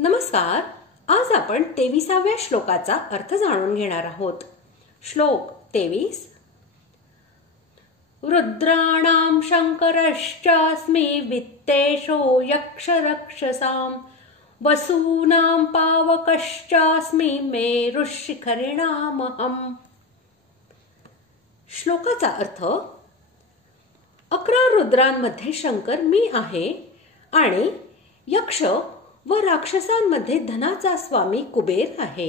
नमस्कार. आज आपण 23व्या श्लोकाचा अर्थ जाणून घेणार आहोत. श्लोक 23. रुद्राणां शंकरश्चास्मि वित्तेशो यक्षरक्षसां वसूनां पावकश्चास्मि मेरुशिखरिणामहम्. श्लोकाचा अर्थ: 11 रुद्रांमध्ये शंकर मी आहे आणि यक्ष व राक्षसांमध्ये धनाचा स्वामी कुबेर आहे.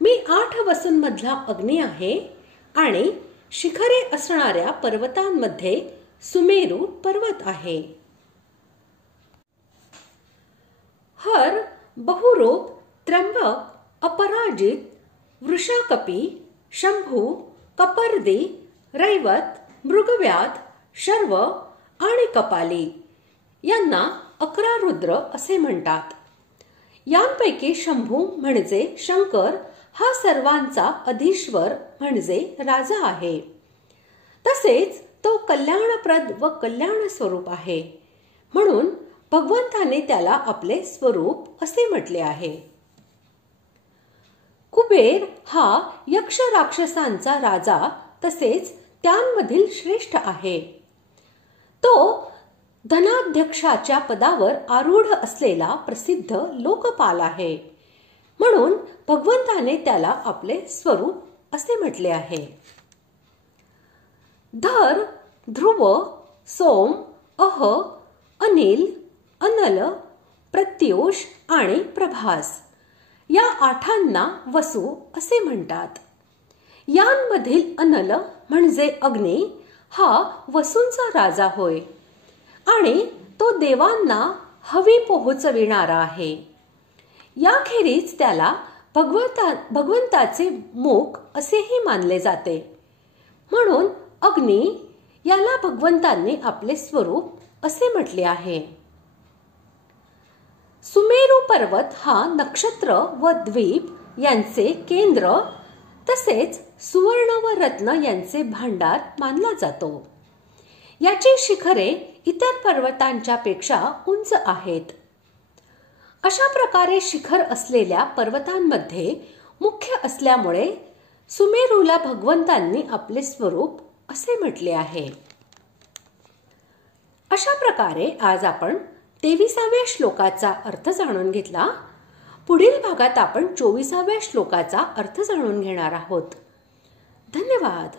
मी 8 वसूंमधला अग्नी आहे आणि शिखरे असणाऱ्या पर्वतांमध्ये सुमेरू पर्वत आहे. हर, बहुरूप, त्र्यंबक, अपराजित, वृषाकपी, शंभू, कपर्दी, रैवत, मृगव्याध, शर्व आणि कपाली यांना 11 रुद्र असे म्हणतात. यांपैकी शंभू म्हणजे शंकर हा सर्वांचा अधीश्वर म्हणजे राजा आहे. तसेच तो कल्याणप्रद व कल्याण स्वरूप आहे, म्हणून भगवंताने त्याला आपले स्वरूप असे म्हटले आहे. कुबेर हा यक्ष राक्षसांचा राजा तसेच त्यांमधील श्रेष्ठ आहे. तो धनाध्यक्षाच्या पदावर आरूढ असलेला प्रसिद्ध लोकपाल आहे, म्हणून भगवंताने त्याला आपले स्वरूप असे म्हटले आहे. धर, ध्रुव, सोम, अह, अनिल, अनल, प्रत्युष आणि प्रभास या 8 वसू असे म्हणतात. यांमधील अनल म्हणजे अग्नी हा वसूंचा राजा होय आणि तो देवांना हवी पोहोचविणारा आहे. याखेरीज त्याला भगवंताचे मुख असेही मानले जाते, म्हणून अग्नी याला भगवंतांनी आपले स्वरूप असे म्हटले आहे. सुमेरू पर्वत हा नक्षत्र व द्वीप यांचे केंद्र तसेच सुवर्ण व रत्न यांचे भांडार मानला जातो. याची शिखरे इतर पर्वतांच्या पेक्षा उंच आहेत. अशा प्रकारे शिखर असलेल्या पर्वतांमध्ये मुख्य असल्यामुळे सुमेरूला भगवंतांनी आपले स्वरूप असे म्हटले आहे. अशा प्रकारे आज आपण 23व्या श्लोकाचा अर्थ जाणून घेतला. पुढील भागात आपण 24व्या श्लोकाचा अर्थ जाणून घेणार आहोत. धन्यवाद.